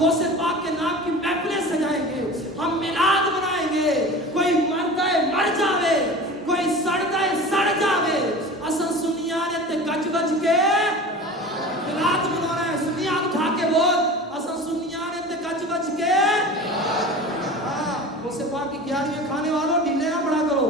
غوث پاک کے نام کی محفلیں سجائیں گے, ہم میلاد منائیں گے. کوئی مرد ہے مر جاوے, کوئی سڑدا ہے سڑ جاوے, اساں سنیاں نے تے گج گج کے میلاد منانا ہے. سنیاں اٹھا کے بول, اساں سنیاں نے تے گج گج کے. غوث پاک کی 11ویں کھانے والوں ڈھیلے نہ پڑا کرو,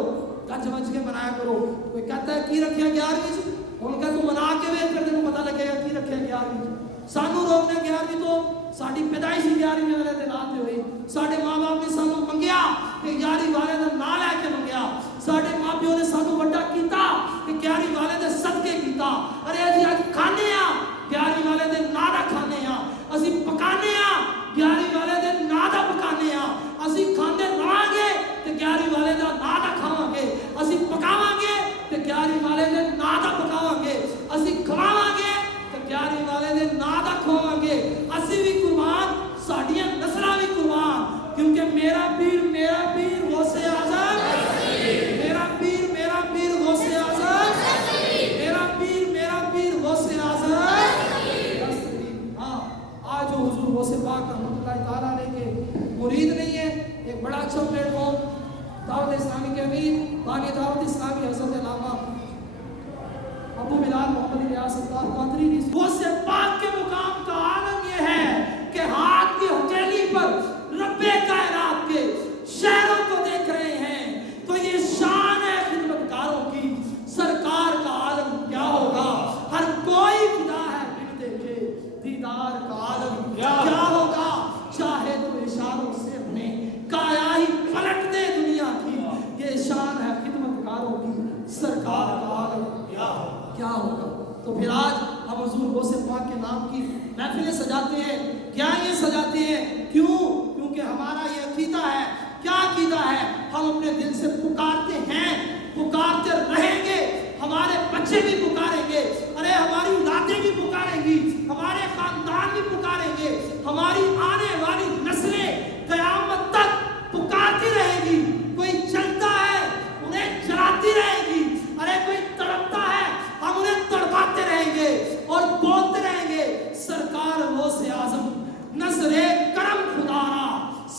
گج گج کے منایا کرو. کوئی کہتا ہے کی رکھیا 11ویں, ان کا تو منا کے ویٹ کر دے پتہ لگے گا کی رکھیا 11ویں. سانو روکنے 11ویں تو ساڈی پیدائش ہی 11ویں والے دن آتے ہوئی. ساڈے ماں باپ نے سانو منگیا کہ 11ویں والے دا نام لے کے منگیا. ساڈے ماں پیو نے سانو وڈا کیتا کہ 11ویں والے دے صدقے کیتا. ارے جی اج کھانے آ 11ویں والے دے نام دا کھانے آ, اسی پکانے آ 11ویں والے دے نام دا پکانے آ. اسی کھاندے رہاں گے تے 11ویں والے دا نام دا کھاواں گے. اسی پکاواں گے تے 11ویں والے دے نام دا پکاواں گے. اسی کھواواں گے تے 11ویں والے دے نام دا کھواواں گے. اسی بھی قربان, ساڈیاں نسلاں بھی قربان, کیونکہ میرا پیر غوث اعظم, میرا پیر غوث اعظم, میرا پیر غوث اعظم. ہاں, آج جو حضور غوث پاک رحمۃ اللہ تعالیٰ علیہ کے مرید نہیں ہے, ایک بڑا اچھا پلیٹ فارم دعوت اسلامی کے امیر بانی دعوت اسلامی حضرت علامہ ابو بلال محمد الیاس اللہ قادری نے غوث پاک کے مقام کا عالم یہ ہے کہ ہاتھ کی ہتھیلی پر رب کائنات کے شہروں کو دیکھ رہے ہیں. تو یہ شان ہے خدمتکاروں کی. سرکار کا عالم کیا ہوگا, ہر کوئی فدا ہے بن دیکھے دیدار کا عالم کیا ہوگا. چاہے تو اشاروں سے اپنے کایا ہی پلٹ دے دنیا کی. یہ شان ہے خدمتکاروں کی. سرکار کا عالم کیا ہوگا. تو پھر آج ہم حضور غوث پاک کے نام کی محفلیں سجاتے ہیں. کیا یہ سجاتے ہیں, کیوں؟ کیونکہ ہمارا یہ عقیدہ ہے. کیا عقیدہ ہے؟ ہم اپنے دل سے پکارتے ہیں, پکارتے رہیں گے. ہمارے بچے بھی پکاریں گے, ارے ہماری اولادیں بھی پکاریں گی, ہمارے خاندان بھی پکاریں گے, ہماری آنے والی نسلیں قیامت تک پکارتی رہیں گی. کوئی چلتا ہے انہیں جلاتی رہے گی, ارے کوئی تڑپتا ہے ہم انہیں تڑپاتے رہیں گے اور بولتے رہیں گے سرکار غوث اعظم نظر کرم خدارا,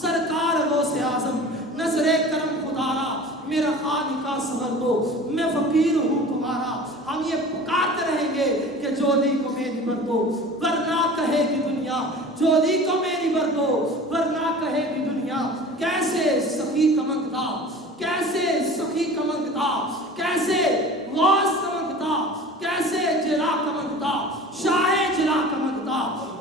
سرکار غوث اعظم نظر کرم خدارا, میرا خالقہ صبر دو, میں فقیر ہوں تمہارا. ہم یہ پکارتے رہیں گے کہ جولی کو میری بر دو ورنہ کہے گی دنیا, جولی کو میری بر دو ورنہ کہے گی دنیا. کیسے سخی کمنگتا, کیسے سخی کمنگتا, کیسے غوث کمنگتا, کیسے جلا کمنگتا, شاہ جلا کمنگتا,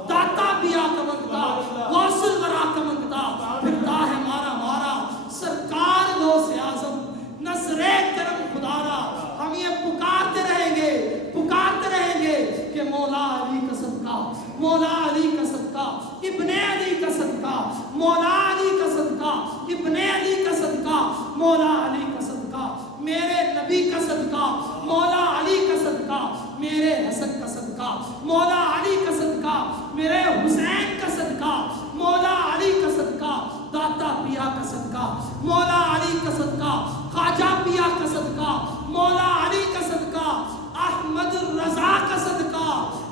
داتا پیا کمنگتا, غوث الورا کمنگتا, پھرتا ہے مارا مارا سرکار غوث اعظم نظر کرم خدارا. ہم یہ پکارتے رہیں گے کہ مولا علی کا صدقہ, مولا علی کا صدقہ, ابن علی کا صدقہ, مولا علی کا صدقہ, ابن علی کا صدقہ, مولا علی کا صدقہ, میرے نبی کا صدقہ, مولا علی کا صدقہ, میرے حسن کا صدقہ, مولا علی کا صدقہ, میرے حسین کا صدقہ, مولا علی کا صدقہ, داتا پیا کا صدقہ, مولا علی کا صدقہ, خواجہ پیا کا صدقہ, مولا علی کا صدقہ, احمد رضا کا صدقہ.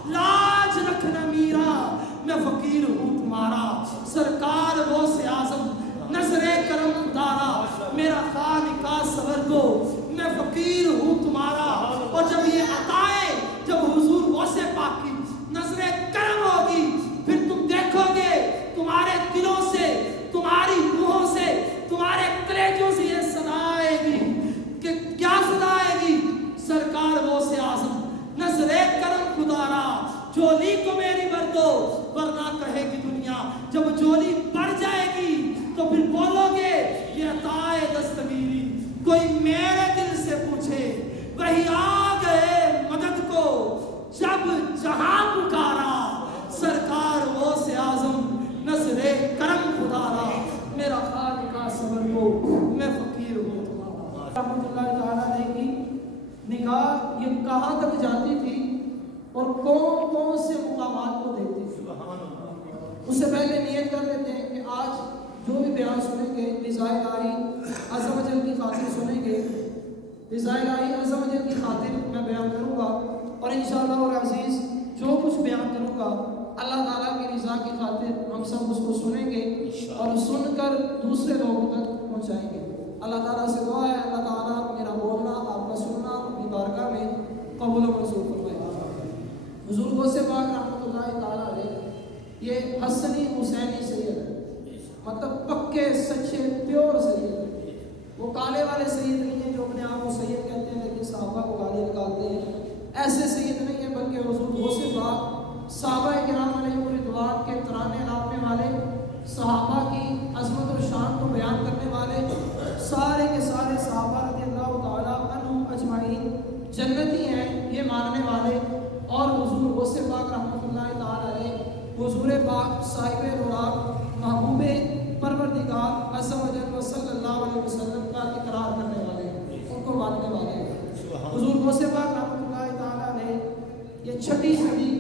لاج رکھنا میرا, میں فقیر ہوں تمہارا. سرکار غوث اعظم نظر کرم خدارا, میرا خالقہ صبر دو, میں فقیر ہوں تمہارا. اور جب یہ عطائیں, جب حضور غوث پاک کی نظر کرم ہوگی, پھر تم دیکھو گے تمہارے دلوں سے, تمہاری روحوں سے, تمہارے کلیجوں سے یہ صدا آئے گی. کہ کیا صدا آئے گی؟ سرکار غوث اعظم نظر کرم خدارا, جولی کو میری بر دو ورنہ کہے گی دنیا. جب جولی بڑھ جائے گی تو پھر بولو گے یہ عطائے دستگیری. کوئی میرے دل سے پوچھے وہی آ گئے مدد کو جب جہاں پکارا. سرکار غوث اعظم نظر کرم خدارا, میرا خالقہ صبر کو, میں فقیر ہوں تمہارا. رحمۃ اللہ تعالیٰ علیہ کی نگاہ یہ کہاں تک جاتی تھی اور کون کون سے مقامات کو دیکھتی تھی. اس سے پہلے نیت کر لیتے ہیں کہ آج جو بھی بیان سنیں گے رضا الہی عز و جل کی خاطر سنیں گے. رضا الہی عز و جل کی خاطر میں بیان کروں گا, اور انشاءاللہ العزیز جو کچھ بیان کروں گا اللہ تعالیٰ کی رضا کی خاطر ہم سب اس کو سنیں گے اور سن کر دوسرے لوگوں تک پہنچائیں گے۔ اللہ تعالیٰ سے دعا ہے اللہ تعالیٰ میرا بولنا آپ کا سننا اپنی بارگاہ میں قبول و منظور فرمائے۔ حضور غوث پاک رحمۃ اللہ تعالیٰ علیہ یہ حسنی حسینی سید ہے، مطلب پکے سچے پیور سید ہے۔ وہ کالے والے سید نہیں ہیں جو اپنے آپ کو سید کہتے ہیں لیکن صحابہ کو گالی نکالتے ہیں، ایسے سید نہیں ہیں، بلکہ حضور غوث پاک صحابہ کرام علیہ رضوان کے ترانے ناپنے والے، صحابہ کی عظمت اور شان کو بیان کرنے والے، سارے کے سارے صحابہ رضی اللہ تعالیٰ عنہم اجمعین جنتی ہیں یہ ماننے والے، اور حضور غوث پاک رحمۃ اللہ تعالیٰ علیہ حضور پاک صاحب براق محبوب پروردگار عز و جل صلی اللہ علیہ وسلم کا اقرار کرنے والے ہیں، ان کو ماننے والے ہیں۔ حضور غوث پاک رحمۃ اللہ تعالیٰ علیہ یہ 6 صدی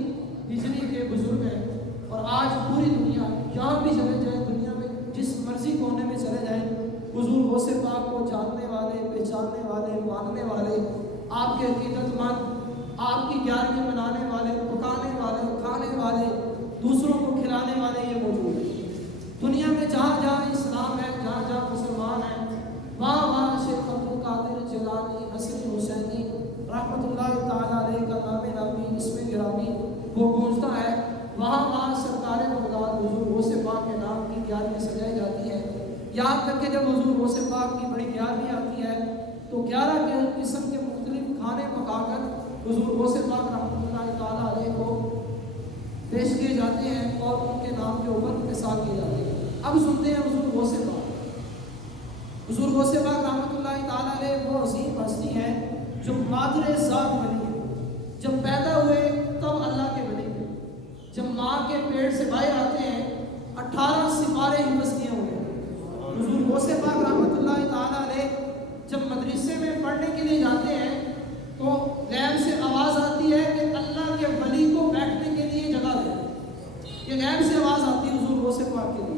ہجری کے بزرگ ہیں، اور آج پوری دنیا جہاں بھی چلے جائیں، دنیا میں جس مرضی کونے میں چلے جائیں، حضور غوث پاک کو جاننے والے، پہچاننے والے، ماننے والے، آپ کے عقیدت مند، آپ کی 11ویں منانے والے، پکانے والے، کھانے والے، دوسروں کو کھلانے والے یہ موجود ہیں۔ دنیا میں جہاں جہاں اسلام ہے، جہاں جہاں مسلمان ہیں، وہاں وہاں شیخ عبد القادر جیلانی حسنی حسینی رحمۃ اللہ تعالیٰ علیہ کا نام نامی اسم گرامی وہ گونجتا ہے، وہاں وہاں سرکار بغداد حضور غوث پاک کے نام کی 11ویں سجائی جاتی ہے، یہاں تک کہ جب حضور غوث پاک کی بڑی 11ویں آتی ہے تو 11 قسم کے مختلف کھانے پکا کر حضور غوث پاک رحمۃ اللہ تعالیٰ علیہ کو پیش کیے جاتے ہیں اور ان کے نام کے اوپر مثال کیے جاتے ہیں۔ اب سنتے ہیں حضور غوث پاک۔ حضور غوث پاک رحمۃ اللہ تعالیٰ علیہ وہ عظیم ہستی ہے جو مادر ذات بنی ہے، جب پیدا ہوئے تب اللہ کے بنے ہوئے، جب ماں کے پیٹ سے باہر آتے ہیں 18 سپارے حفظ کیے ہوئے ہیں۔ حضور غوث پاک رحمۃ اللہ تعالیٰ علیہ جب مدرسے میں پڑھنے کے لیے جاتے ہیں تو غیب سے آواز آتی ہے کہ اللہ کے ولی کو بیٹھنے کے لیے جگہ دے، یہ غیب سے آواز آتی ہے حضور غوث پاک کے لیے۔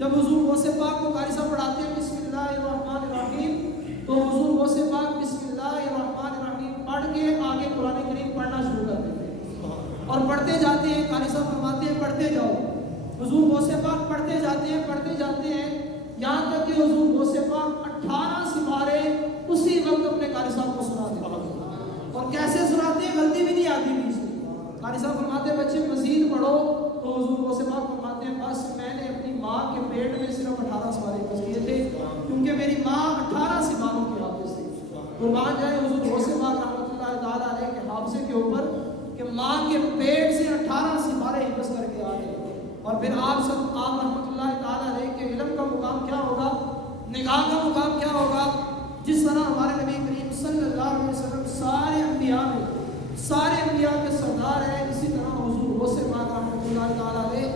جب حضور غوث پاک کو قاری صاحب پڑھاتے ہیں بسم اللہ الرحمن الرحیم تو حضور غوث پاک بسم اللہ الرحمن الرحیم پڑھ کے آگے قرآن کریم پڑھنا شروع کر دیتے ہیں اور پڑھتے جاتے ہیں۔ قاری صاحب فرماتے ہیں پڑھتے جاؤ، حضور غوث پاک پڑھتے جاتے ہیں یہاں تک کہ حضور غوث پاک 18 سپارے اسی وقت اپنے قاری صاحب کو سناتے ہیں، اور کیسے سناتے ہیں غلطی بھی نہیں آتی بیچ میں۔ قاری صاحب فرماتے ہیں بچے مزید پڑھو، تو حضور غوث پاک فرماتے ہیں بس میں نے اپنی ماں کے پیٹ میں صرف 18 سپارے حفظ کیے تھے کیونکہ میری ماں 18 سپاروں کی حافظ تھی۔ قربان جائے حضور غوث پاک رحمۃ اللہ تعالیٰ علیہ کے حافظے کے اوپر کہ ماں کے پیٹ سے 18 سپارے حفظ کر کے آ گئے، اور پھر آپ رحمۃ اللہ تعالیٰ علیہ کے علم کا مقام کیا ہوگا، نگاہ کا مقام کیا ہوگا۔ جس طرح ہمارے نبی کریم صلی اللہ علیہ وسلم سارے انبیاء کے سردار ہیں، اسی طرح حضور غوث پاک رحمۃ اللہ تعالیٰ علیہ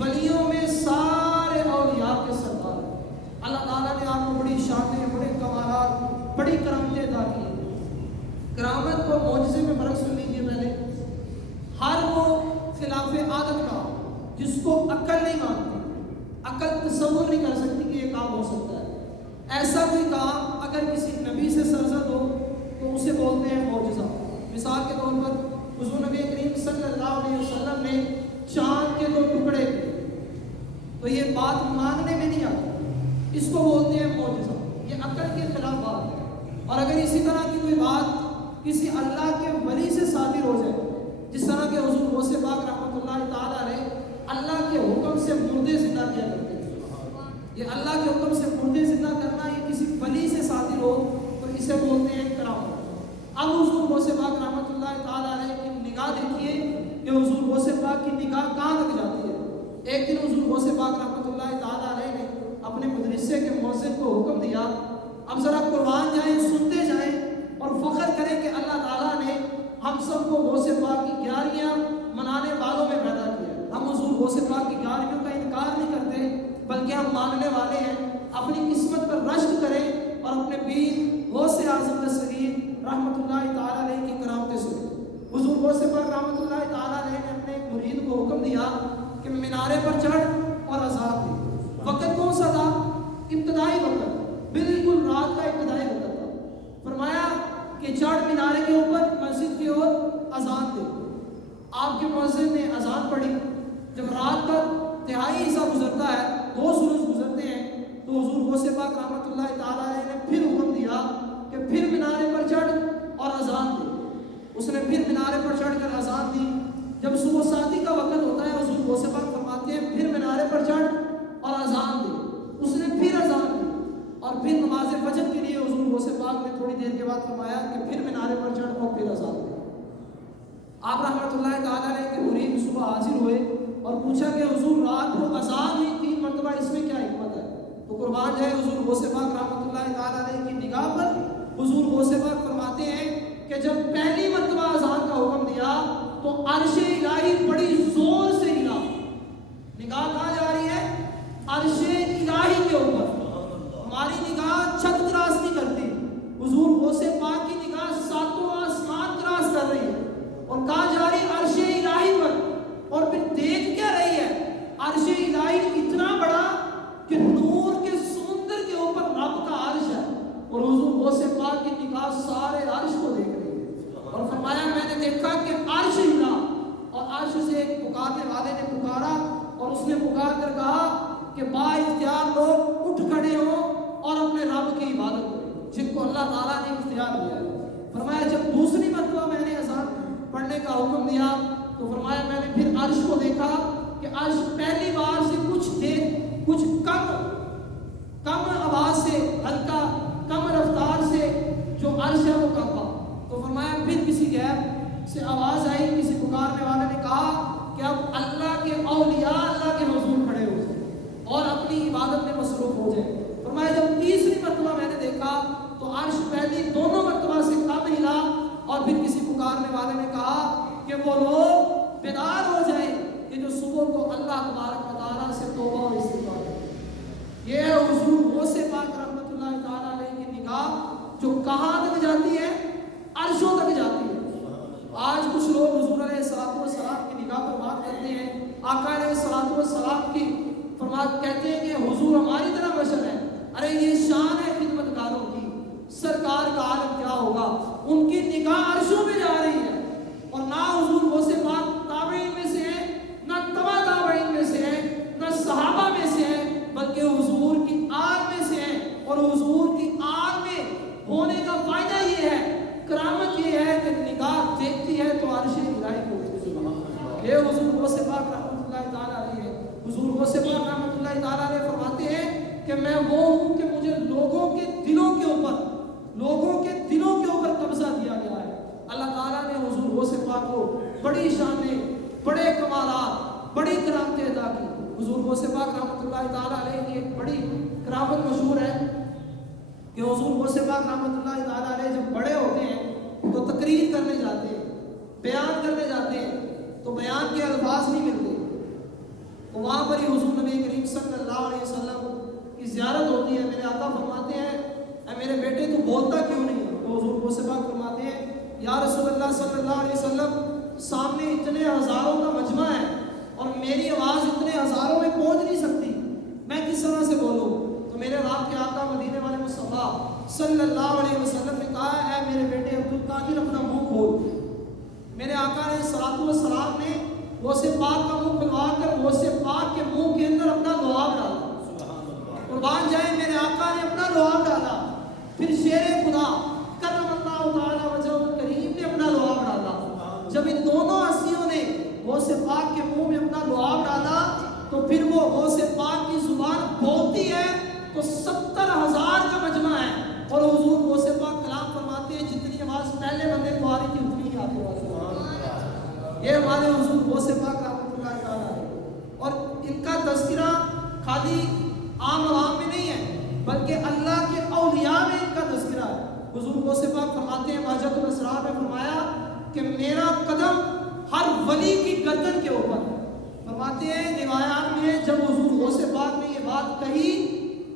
ولیوں میں سارے اولیاء کے سردار ہیں۔ اللہ تعالیٰ نے آپ کو بڑی شانیں، بڑے کمالات، بڑی کرامتیں عطا کی ہیں۔ کرامت کو معجزے میں فرق سن لیجیے پہلے، ہر وہ خلاف عادت کا جس کو عقل نہیں مانتی، عقل تصور نہیں کر سکتی کہ یہ کام ہو سکتا ہے، ایسا کوئی کام اگر کسی نبی سے سرزد ہو تو اسے بولتے ہیں معجزہ۔ مثال کے طور پر حضور نبی کریم صلی اللہ علیہ وسلم نے چاند کے 2 ٹکڑے کیے، تو یہ بات ماننے میں نہیں آتی، اس کو بولتے ہیں معجزہ، یہ عقل کے خلاف بات ہے۔ اور اگر اسی طرح کی کوئی بات کسی اللہ کے ولی سے صادر ہو جائے، جس طرح کہ حضور غوث پاک رحمۃ اللہ تعالیٰ علیہ اللہ کے حکم سے مردے زندہ کیا کرتے ہیں، یہ اللہ کے حکم سے مردے زندہ کرنا یہ کسی ولی سے صادر ہو تو اسے بولتے ہیں کرامت۔ اب حضور غوث پاک رحمۃ اللہ تعالیٰ علیہ کی نگاہ دیکھیے کہ حضور غوث پاک کی نگاہ کہاں تک جاتی ہے۔ ایک دن حضور غوث پاک رحمۃ اللہ تعالیٰ علیہ نے اپنے مدرسے کے مؤذن کو حکم دیا، اب ذرا قربان جائیں، سنتے جائیں اور فخر کریں کہ اللہ تعالیٰ نے ہم سب کو غوث پاک کی 11ویاں منانے والوں میں پیدا کیا۔ ہم حضور غوث پاک کی 11ویوں کا انکار نہیں کرتے بلکہ ہم ماننے والے ہیں، اپنی قسمت پر رشک کریں اور اپنے پیر غوث اعظم دستگیر رحمۃ اللہ تعالیٰ علیہ کی کرامتیں سنیں۔ حضور غوث پاک رحمۃ اللہ تعالیٰ علیہ نے اپنے ایک مرید کو حکم دیا کہ مینارے پر چڑھ اور عذاب دے۔ وقت کون سا تھا؟ ابتدائی وقت، بالکل رات کا ابتدائی وقت تھا۔ فرمایا کہ چڑھ مینارے کے اوپر، مسجد کی اور اذان دے۔ آپ کے مؤذن نے اذان پڑھی. جب رات کا تہائی حصہ گزرتا ہے، 2 سورج گزرتے ہیں، تو حضور غوث پاک رحمۃ اللہ تعالیٰ علیہ نے پھر حکم دیا کہ پھر مینارے پر چڑھ اور اذان دے. اس نے پھر مینارے پر چڑھ کر اذان دی. جب صبح ساتی کا وقت ہوتا ہے، حضور غوث پاک فرماتے ہیں پھر مینارے پر چڑھ اور اذان دے. اس نے پھر اذان دی اور پھر نماز فجر کے لیے حضور غوث پاک نے تھوڑی دیر کے بعد فرمایا کہ پھر مینارے پر چڑھ اور پھر اذان دے. آپ رحمۃ اللہ تعالیٰ علیہ کے مرید صبح حاضر ہوئے اور پوچھا کہ حضور رات کو اذان ہی 3 مرتبہ، اس میں کیا حکمت ہے؟ تو قربان جائے حضور غوث پاک رحمۃ اللہ تعالیٰ علیہ کی نگاہ پر حضور غوث پاک فرماتے ہیں کہ جب پہلی مرتبہ اذان کا حکم دیا تو عرش الہی بڑی زور سے ہلا. نگاہ کہاں جا رہی ہے؟ عرش الہی کے اوپر. ہماری نگاہ چھت کراس نہیں کرتی، حضور غوث پاک کی نگاہ 7 آسمان کراس کر رہی ہے اور کہاں جا رہی ہے؟ عرش الہی پر. اور پھر دیکھ کیا رہی ہے؟ عرش الہی اتنا بڑا کہ نور کے سمندر کے اوپر رب کا عرش ہے اور حضور غوث پاک کی نگاہ سارے عرش کو دیکھ رہی ہے. اور فرمایا میں نے دیکھا کہ عرش ہلا اور عرش سے ایک پکارنے والے نے پکارا اور اس نے پکار کر کہا کہ با اختیار لوگ اٹھ کھڑے ہوں اور اپنے رب کی عبادت کریں جن کو اللہ تعالیٰ نے اختیار دیا ہے. فرمایا جب دوسری مرتبہ میں نے اذان پڑھنے کا حکم دیا تو فرمایا میں نے پھر عرش کو دیکھا کہ عرش پہلی بار سے کچھ کم آواز سے، ہلکا کم رفتار سے جو عرش ہے وہ کانپا. تو فرمایا پھر کسی غیب سے آواز آئی، کسی پکارنے والے نے کہا کہ اب اللہ کے اولیاء اللہ کے حضور کھڑے ہو جائیں اور اپنی عبادت میں مصروف ہو جائیں. فرمایا جب تیسری مرتبہ میں نے دیکھا تو عرش پہلی دونوں مرتبہ سے کم ہلا اور پھر کسی پکارنے والے نے کہا کہ وہ لوگ بیدار ہو جائیں کہ جو صبح کو اللہ تبارک و تعالیٰ سے توبہ اور استغفار کریں. یہ ہے حضور غوث پاک رحمۃ اللہ تعالیٰ علیہ کی نگاہ جو کہاں تک جاتی ہے؟ عرشوں تک جاتی ہے. آج کچھ لوگ حضور علیہ الصلوۃ والسلام کی نگاہ پر بات کرتے ہیں، آقا علیہ الصلوۃ والسلام کی فرمات کہتے ہیں کہ حضور ہماری طرح بشر ہے. ارے یہ شان ہے خدمتگاروں کی، سرکار کا عالم کیا ہوگا؟ ان کی نگاہ عرشوں میں جا رہی ہے اور نہ حضور غوث پاک تابعین میں سے ہیں، نہ تبع تابعین میں سے ہیں، نہ صحابہ میں سے ہیں، بلکہ حضور کی آل میں سے ہیں. اور حضور کی آل میں ہونے کا فائدہ یہ ہے، کرامت یہ ہے کہ نگاہ دیکھتی ہے تو عرش الہی کو دیکھتی ہے. یہ حضور غوث پاک رحمۃ اللہ تعالیٰ علیہ ہے. حضور غوث پاک رحمۃ اللہ تعالیٰ علیہ فرماتے ہیں کہ میں وہ ہوں کہ مجھے لوگوں کے دلوں کے اوپر قبضہ دیا گیا ہے. اللہ تعالیٰ نے حضور غوث پاک کو بڑی شانیں، بڑے کمالات، بڑی کرامتیں عطا کی. حضور غوث پاک رحمۃ اللہ تعالیٰ علیہ کی ایک بڑی کرامت مشہور ہے کہ حضور غوث پاک رحمۃ اللہ تعالیٰ علیہ جب بڑے ہوتے ہیں تو تقریر کرنے جاتے ہیں، بیان کرنے جاتے ہیں تو بیان کے الفاظ نہیں ملتے. تو وہاں پر ہی حضور نبی کریم صلی اللہ علیہ وسلم کی زیارت ہوتی ہے. میرے آقا فرماتے ہیں اے میرے بیٹے تو بولتا کیوں نہیں ہے؟ تو حضور غوث پاک فرماتے ہیں یا رسول اللہ صلی اللہ علیہ وسلم سامنے اتنے ہزاروں کا مجمع ہے اور میری آواز اتنے ہزاروں میں پہنچ نہیں سکتی، میں کس طرح سے بولوں؟ تو میرے رات کے آقا مدینے والے مصطفیٰ صلی اللہ علیہ وسلم نے کہا اے میرے بیٹے عبد القادر اپنا منہ کھول. میرے آقا علیہ الصلوۃ والسلام نے غوث پاک کا منہ کھلوا کر غوث پاک کے منہ کے اندر اپنا لعاب ڈالا. قربان جائے میرے آقا نے اپنا لعاب ڈالا. پھر شیر خدا کرم اللہ تعالیٰ وجہ کریم نے اپنا لعاب ڈالا. جب ان دونوں ہستیوں نے غوث پاک کے منہ میں اپنا لعاب ڈالا تو پھر وہ غوث پاک کی زبان بولتی ہے تو 70,000 کا مجمع ہے اور حضور غوث پاک کلام فرماتے ہیں جتنی آواز پہلے بندے کو آ رہی تھی اتنی ہی آتی ہے. یہ ہمارے حضور غوث پاک رحمۃ اللہ تعالیٰ ہے. اور ان کا تذکرہ خالی عام عوام میں نہیں ہے بلکہ اللہ کے اولیاء میں ان کا تذکرہ ہے. حضور غوث پاک فرماتے ہیں بہجت الاسرار میں فرمایا کہ میرا قدم ہر ولی کی گردن کے اوپر. فرماتے ہیں روایات میں جب حضور غوث پاک نے یہ بات کہی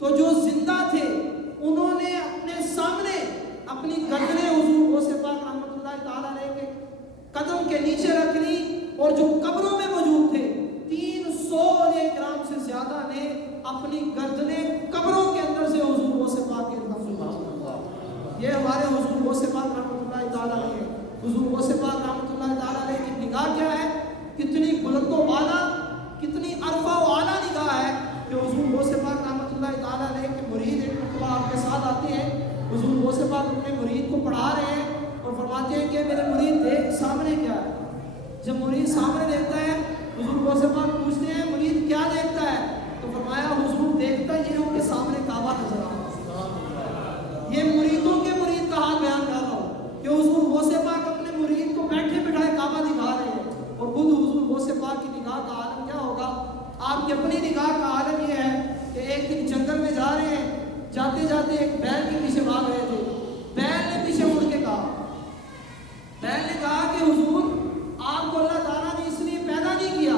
تو جو زندہ تھے انہوں نے اپنے سامنے اپنی گردنیں حضور غوث پاک رحمۃ اللہ تعالیٰ علیہ کے قدم کے نیچے رکھ لی اور جو قبروں میں موجود تھے 300 اولیاء کرام سے زیادہ نے اپنی گردنیں قبروں کے اندر سے حضور غوث پاک کے قدم سے. یہ ہمارے حضور غوث پاک رحمۃ اللہ تعالیٰ علیہ. حضور غوث پاک رحمۃ اللہ تعالیٰ علیہ کی نگاہ کیا ہے؟ کتنی بلند و بالا، کتنی عرفہ و اعلیٰ نگاہ ہے کہ حضور غوث پاک رحمۃ اللہ تعالیٰ علیہ کے مرید ایک مرتبہ آپ کے ساتھ آتے ہیں، حضور غوث پاک اپنے مرید کو پڑھا رہے ہیں اور فرماتے ہیں کہ میرے مرید دیکھ سامنے کیا ہے۔ جب مرید سامنے دیکھتا ہے حضور غوث پاک پوچھتے ہیں مرید کیا دیکھتا ہے؟ تو فرمایا حضور دیکھتا یہ ان کے سامنے کعبہ نظر آ رہا ہے۔ یہ مریدوں کے مرید کا حال بیان کر رہا ہوں کہ حضور غوث پاک اپنے مرید کو بیٹھے بٹھائے کعبہ دکھا رہے ہیں، اور خود حضور غوث پاک کی نگاہ کا عالم کیا ہوگا؟ آپ کی اپنی نگاہ کا عالم یہ ہے کہ ایک دن جنگل میں جا رہے ہیں، جاتے جاتے ایک بیل کے پیچھے بھاگ رہے تھے، بیل نے پیچھے مڑ کے کہا، بیل نے کہا کہ حضور آپ کو اللہ تعالیٰ نے اس لیے پیدا نہیں کیا۔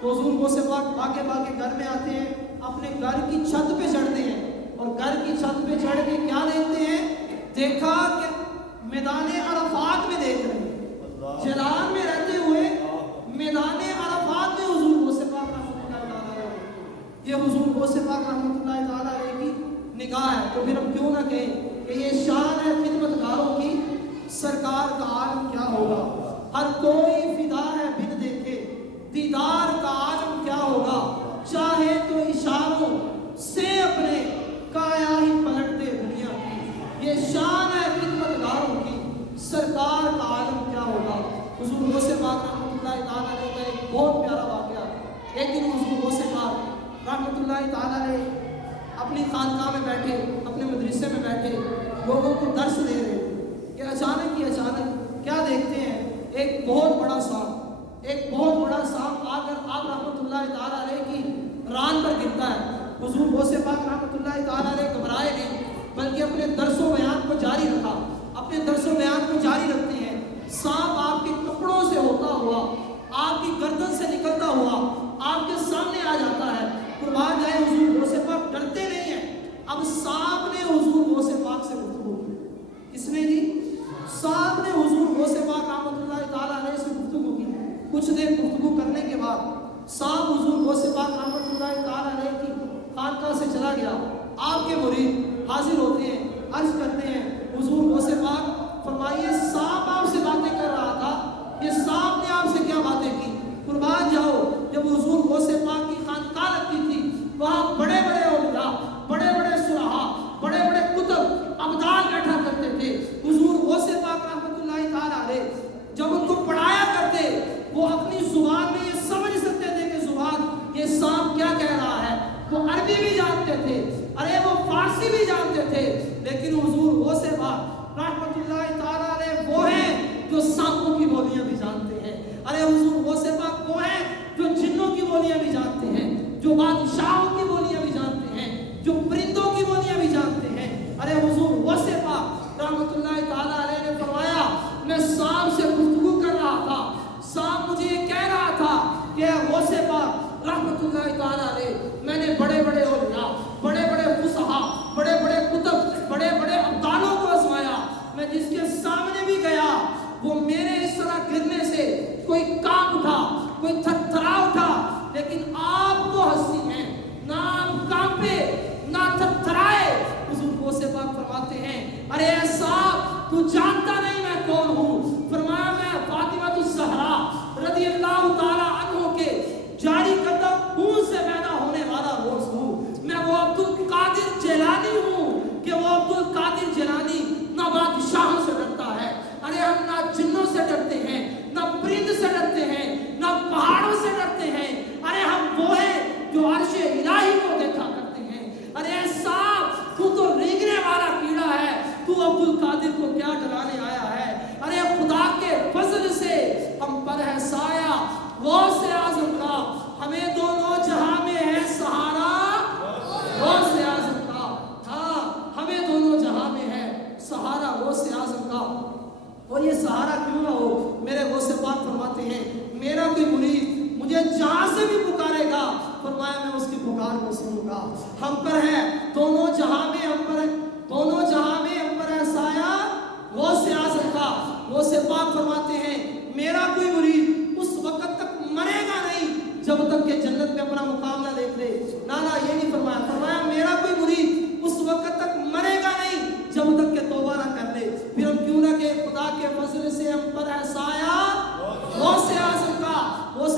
تو حضور غوث پاک بھاگے بھاگے گھر میں آتے ہیں، اپنے گھر کی چھت پہ چڑھتے ہیں، اور گھر کی چھت پہ چڑھ کے کیا دیکھتے ہیں؟ دیکھا کہ میدان عرفات میں دیکھ رہے ہیں، جلال میں رہتے ہوئے میدان عرفات میں حضور غوث پاک رحمۃ اللہ تعالیٰ علیہ، یہ حضور غوث پاک رحمۃ اللہ تعالیٰ علیہ کی نگاہ ہے۔ تو پھر ہم کیوں نہ کہیں کہ یہ شان ہے خدمتگاروں کی، سرکار کا عالم کیا ہوگا؟ ہر کوئی فدا ہے بن دیکھے، دیدار کا عالم کیا ہوگا؟ چاہے تو اشاروں سے اپنے کایا ہی پلٹ دے دنیا کی، یہ شان ہے خدمتگاروں کی، سرکار کا عالم کیا ہوگا؟ حضور غوث پاک رحمۃ اللہ تعالیٰ علیہ کا ایک بہت پیارا واقعہ، ایک دن حضور غوث پاک رحمۃ اللہ تعالیٰ علیہ اپنی خانقاہ میں بیٹھے، اپنے مدرسے میں بیٹھے لوگوں کو درس دے رہے تھے کہ اچانک ہی اچانک کیا دیکھتے ہیں؟ ایک بہت بڑا سانپ، ایک بہت بڑا سانپ آ کر آپ رحمۃ اللہ تعالیٰ علیہ کی ران پر گرتا ہے۔ حضور غوث پاک رحمۃ اللہ تعالیٰ علیہ گھبرائے نہیں، بلکہ اپنے درس و بیان کو جاری رکھا، اپنے درس و بیان کو جاری رکھتے ہیں۔ سانپ آپ کے کپڑوں سے ہوتا ہوا، آپ کی گردن سے نکلتا ہوا آپ کے سامنے آ جاتا ہے۔ قربان جائے حضور غوث پاک ڈرتے نہیں ہیں۔ اب سانپ نے حضور غوث پاک سے گفتگو کی، کس نے جی؟ سانپ نے حضور غوث پاک رحمۃ اللہ تعالیٰ علیہ سے گفتگو کی۔ کچھ دیر گفتگو کرنے کے بعد سانپ حضور غوث پاک رحمۃ اللہ تعالیٰ علیہ کی خانقاہ سے چلا گیا۔ آپ کے مرید حاضر ہوتے ہیں، عرض کرتے ہیں حضور غوث پاک فرمائیے سانپ آپ سے باتیں کر رہا تھا، یہ سانپ نے آپ سے کیا باتیں کی؟ قربان جاؤ، جب حضور غوث پاک کی خانقاہ لگتی تھی وہاں بڑے بڑے اولیاء، بڑے بڑے صلحاء، بڑے بڑے کتب، ابدال بیٹھا کرتے تھے۔ حضور غوث پاک رحمۃ اللہ تعالیٰ علیہ جب ان کو پڑھایا کرتے وہ اپنی زبان میں یہ سمجھ سکتے تھے کہ زبان یہ سانپ کیا کہہ رہا ہے، وہ عربی بھی جانتے تھے، ارے وہ فارسی بھی جانتے تھے، لیکن حضور غوث پاک رحمۃ اللہ تعالیٰ علیہ وہ ہیں جو سانپوں کی بولیاں بھی جانتے ہیں، ارے حضور غوث پاک وہ ہیں جو جنوں کی بولیاں بھی جانتے ہیں، جو بادشاہوں کی بولیاں بھی جانتے ہیں، جو پرندوں کی بولیاں بھی جانتے ہیں۔ ارے حضور غوث پاک رحمۃ اللہ تعالیٰ علیہ نے فرمایا میں سانپ سے گفتگو کر رہا تھا، سانپ مجھے یہ کہہ رہا تھا کہ غوث پاک رحمۃ اللہ تعالیٰ علیہ میں نے بڑے بڑے اولیاء، بڑے بڑے فصحاء، بڑے بڑے کتب، بڑے بڑے ابدالوں کو آزمایا، میں جس کے سامنے بھی گیا وہ میرے اس طرح گرنے سے کوئی کانپ اٹھا، کوئی تھرتھرا اٹھا، لیکن آپ وہ ہستی ہیں نہ آپ کانپے نہ تھرتھرائے۔ حضور غوث پاک فرماتے ہیں ارے اے صاحب تو جانتا نہیں میں کون ہوں؟ فرمایا میں فاطمہ الزہرا رضی اللہ تعالیٰ عنہ کے جاری کردہ خون سے پیدا ہونے والا روز ہوں، میں وہ عبد القادر جیلانی ہوں کہ وہ عبد القادر جیلانی نہ بادشاہوں سے ڈرتا ہے، ارے ہم نہ جنوں سے ڈرتے ہیں، نہ پرند سے ڈرتے ہیں، نہ پہاڑوں سے ڈرتے ہیں، ارے ہم وہ ہیں جو عرش الہی کو دیکھا کرتے ہیں۔ ارے اے صاحب تو تو رینگنے والا کیڑا ہے، تو عبد القادر کو کیا ڈرانے آیا ہے؟ ارے خدا کے فضل سے ہم پر ہے سایہ غوث اعظم کا، ہمیں دونوں جہاں میں ہے سہارا غوث اعظم کا، ہاں ہمیں دونوں جہاں میں ہے سہارا غوث اعظم کا۔ اور یہ سہارا کیوں نہ ہو، میرے غوث پاک فرماتے ہیں میرا کوئی مرید مجھے جہاں سے بھی پکارے گا فرمایا میں اس کی پکار کو سنوں گا۔ ہم پر ہے دونوں جہاں میں، ہم پر ہے دونوں جہاں میں، ہم پر ہے سایہ غوث اعظم کا۔ غوث پاک فرماتے ہیں میرا کوئی مرید اس وقت تک مرے گا نہیں جب تک کہ جنت میں اپنا مقام نہ دیکھ لے، نہ یہ نہیں فرمایا، فرمایا میرا کوئی مرید اس وقت تک مرے گا نہیں جب تک کہ توبہ نہ کر لے۔ پھر ہم کیوں نہ کہ خدا کے فضل سے ہم پر ہے سایہ غوث اعظم کا۔ غوث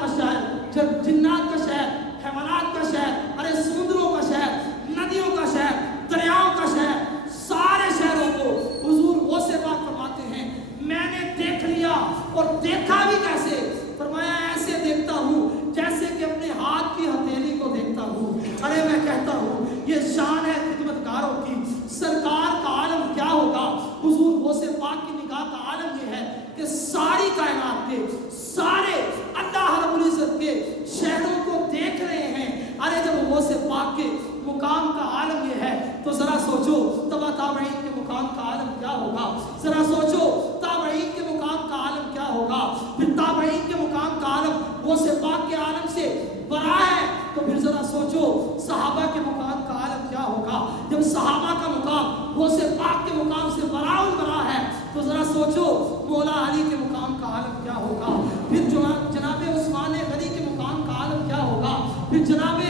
جنات کا شہر، جنات کا شہر، حیوانات کا شہر، ارے سمندروں کا شہر، ندیوں کا شہر، دریاؤں کا شہر، سارے شہروں کو حضور غوث پاک فرماتے ہیں میں نے دیکھ لیا، اور دیکھا بھی کیسے؟ فرمایا ایسے دیکھتا ہوں جیسے کہ اپنے ہاتھ کی ہتھیلی کو دیکھتا ہوں۔ ارے میں کہتا ہوں یہ شان ہے خدمتگاروں کی، سرکار کا عالم کیا ہوگا؟ حضور غوث پاک کی نگاہ کا عالم یہ ہے کہ ساری کائنات کے سارے اللہ رب العزت کے شہروں کو دیکھ رہے ہیں۔ ارے جب غوث پاک کے مقام کا عالم یہ ہے تو ذرا سوچو تبا تابعین کے مقام کا عالم کیا ہوگا؟ ذرا سوچو تابعین کے مقام کا عالم کیا ہوگا؟ پھر تابعین کے مقام کا عالم غوث پاک کے عالم سے بڑا ہے تو پھر ذرا سوچو صحابہ کے مقام کا عالم کیا ہوگا؟ جب صحابہ کا مقام غوث پاک کے مقام سے بڑا ہے تو ذرا سوچو مولا علی کے مقام کا عالم کیا ہوگا؟ پھر جناب عثمان غنی کے مقام کا عالم کیا ہوگا؟ پھر جناب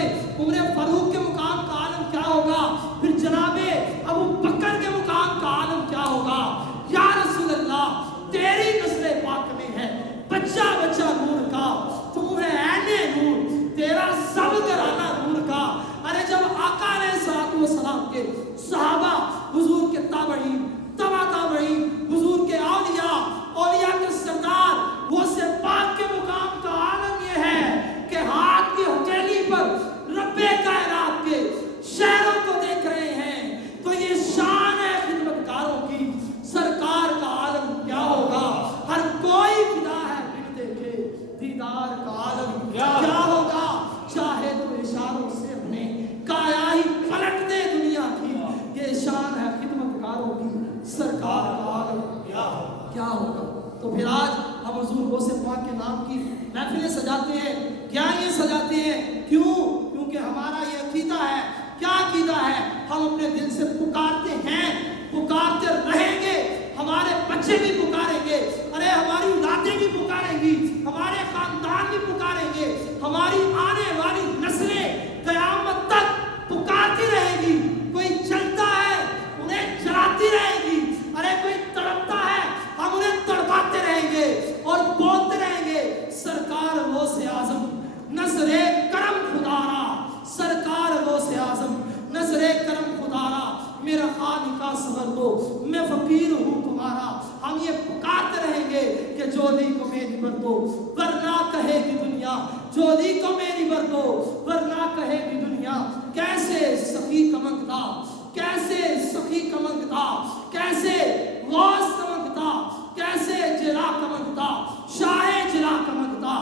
عمر فاروق کے مقام کا عالم کیا ہوگا؟ پھر جناب ابو بکر کے مقام کا عالم کیا ہوگا؟ یا رسول اللہ تیری نسل پاک میں ہے بچہ بچہ نور کا، تو ہے عین نور، تیرا سب گھرانہ نور کا۔ ارے جب آقا علیہ السلام کے صحابہ، حضور کے تابعین، تبع تابعین، حضور کے اولیاء، اولیاء کے سردار غوث پاک کے مقام کا عالم یہ ہے کہ ہاتھ کی ہتھیلی پر رب کائنات کے شہروں کو دیکھ رہے ہیں، تو یہ شان ہے خدمتگاروں کی، سرکار کا عالم کیا ہوگا؟ ہر کوئی فدا ہے بن دیکھے دیدار کا عالم کیا ہوگا؟ چاہے تو اشاروں سے اپنے کایا ہی پلٹ دے دنیا کی، یہ شان ہے خدمتگاروں کی، سرکار کا عالم کیا ہوگا؟ تو پھر آج ہم حضور غوث پاک کے نام کی محفلیں سجاتے ہیں۔ کیا یہ سجاتے ہیں؟ کیوں؟ کیونکہ ہمارا یہ عقیدہ ہے۔ کیا عقیدہ ہے؟ ہم اپنے دل سے پکارتے ہیں، پکارتے رہیں گے، ہمارے بچے بھی پکاریں گے، ارے ہماری اولادیں بھی پکاریں گی، ہمارے خاندان بھی پکاریں گے، ہماری آنے والی نسلیں قیامت تک پکارتی رہیں گی۔ کوئی چلتا ہے انہیں جلاتی رہے گی، ارے کوئی تڑپتا ہے ہم انہیں تڑپاتے رہیں گے اور بولتے رہیں گے سرکار غوث اعظم نظر کرم خدارا، سرکار غوث اعظم نظر کرم خدارا، میرا خالقہ صبر دو، میں فقیر ہوں تمہارا۔ ہم یہ پکارتے رہیں گے کہ جولی کو میری بر دو ورنہ کہے گی دنیا، جولی کو میری بر دو ورنہ کہے گی دنیا۔ کیسے سخی کمنگتا، کیسے سخی کمنگتا، کیسے غوث کمنگتا، کیسے جلا کمنگتا، شاہ جلا کمنگتا،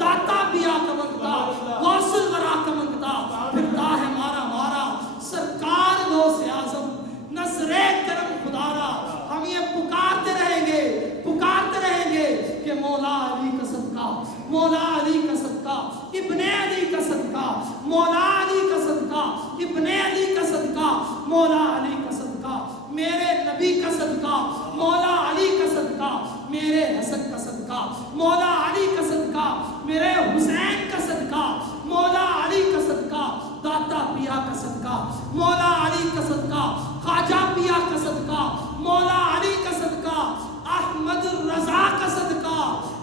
داتا پیا کمنگتا، غوث الورا کمنگتا، پھرتا ہے مارا مارا سرکار غوث اعظم نظر کرم خدارا۔ ہم یہ پکارتے رہیں گے، پکارتے رہیں گے کہ مولا علی کا صدقہ، مولا علی کا صدقہ، ابن علی کا صدقہ، مولا علی کا صدقہ، ابن علی کا صدقہ، مولا علی کا صدقہ، میرے نبی کا صدقہ، مولا علی کا صدقہ، میرے حسن کا صدقہ، مولا علی کا صدقہ، میرے حسین کا صدقہ، مولا علی کا صدقہ، داتا پیا کا صدقہ، مولا علی کا صدقہ، خواجہ پیا کا صدقہ، مولا علی کا صدقہ، احمد الرضا کا صدقہ،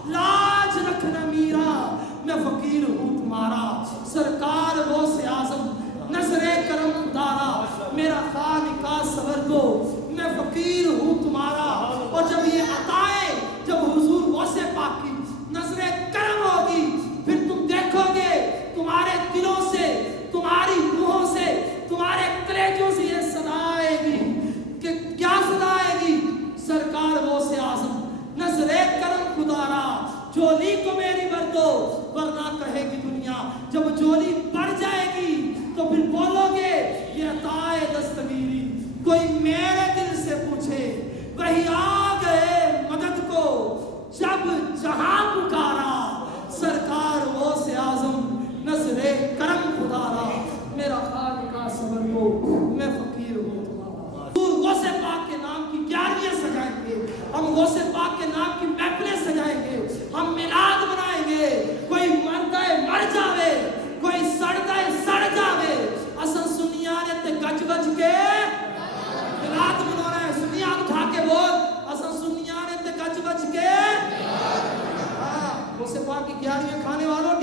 لاج رکھنا میرا میں فقیر ہوں تمہارا، سرکار غوث اعظم نظر کرم خدارا، میرا خالقہ صبر دو میں فقیر ہوں تمہارا۔ اور جب یہ عطائیں جب حضور غوث پاک کی نظر کرم ہوگی، پھر تم دیکھو گے تمہارے دلوں سے، تمہاری روحوں سے، تمہارے کلیجوں سے یہ صدا آئے گی کہ کیا صدا آئے گی؟ سرکار غوث اعظم نظر کرم خدارا، جولی کو میری بر دو ورنہ کہے گی دنیا۔ جب جولی بڑھ جائے گی تو پھر بولو گے یہ عطائے دستگیری، کوئی میرے دل سے پوچھے وہی آ گئے مدد کو جب جہاں پکارا، سرکار غوث اعظم نظر کرم خدارا، میرا خالقہ صبر دو میں فقیر ہوں تمہارا۔ غوث پاک کے نام کی گیارہویں سجائیں گے، ہم غوث پاک کے نام کی محفلیں سجائیں گے، ہم میلاد منائیں گے، کوئی مردہ مر جاوے، کوئی سڑدہ سڑ جاوے، اساں سنیاں تے گج گج کے میلاد منا رہے ہیں۔ سنیاں اٹھا کے بول، اساں سنیاں تے گج گج کے غوث پاک کی گیارہویں کھانے والوں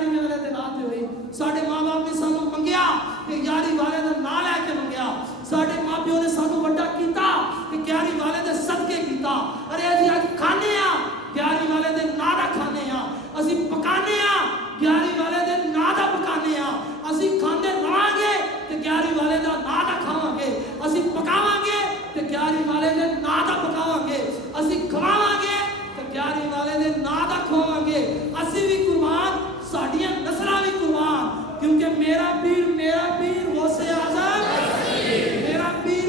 11ਵੀਂ ਵਾਲੇ ਦੇ ਨਾਂ ਤੇ ਹੋਈ। ਸਾਡੇ ਮਾਂ-ਬਾਪ ਨੇ ਸਾਨੂੰ ਮੰਗਿਆ ਕਿ 11ਵੀਂ ਵਾਲੇ ਦਾ ਨਾਂ ਲੈ ਕੇ ਮੰਗਿਆ। ਸਾਡੇ ਮਾਂ-ਪਿਓ ਨੇ ਸਾਨੂੰ ਵੱਡਾ ਕੀਤਾ ਕਿ 11ਵੀਂ ਵਾਲੇ ਦੇ ਸਦਕੇ ਕੀਤਾ। ਅਰੇ ਅਸੀਂ ਅੱਜ ਖਾਣੇ ਆ 11ਵੀਂ ਵਾਲੇ ਦੇ ਨਾਂ ਦਾ ਖਾਣੇ ਆ, ਅਸੀਂ ਪਕਾਨੇ ਆ 11ਵੀਂ ਵਾਲੇ ਦੇ ਨਾਂ ਦਾ ਪਕਾਨੇ ਆ। ਅਸੀਂ ਖਾਂਦੇ ਰਹਾਂਗੇ ਤੇ 11ਵੀਂ ਵਾਲੇ ਦਾ ਨਾਂ ਦਾ ਖਾਵਾਂਗੇ। ਅਸੀਂ ਪਕਾਵਾਂਗੇ ਤੇ 11ਵੀਂ ਵਾਲੇ ਦੇ ਨਾਂ ਦਾ ਪਕਾਵਾਂਗੇ। ਅਸੀਂ ਖਵਾਵਾਂਗੇ ਤੇ 11ਵੀਂ ਵਾਲੇ ਦੇ ਨਾਂ ਦਾ ਖਵਾਵਾਂਗੇ। ਅਸੀਂ ਵੀ ਕੁਰਬਾਨ, ਸਾਡੀਆਂ ਨਸਲਾਂ ਵੀ ਕੁਰਬਾਨ, ਕਿਉਂਕਿ ਮੇਰਾ ਪੀਰ ਗੌਸੇ ਆਜ਼ਮ, ਮੇਰਾ ਪੀਰ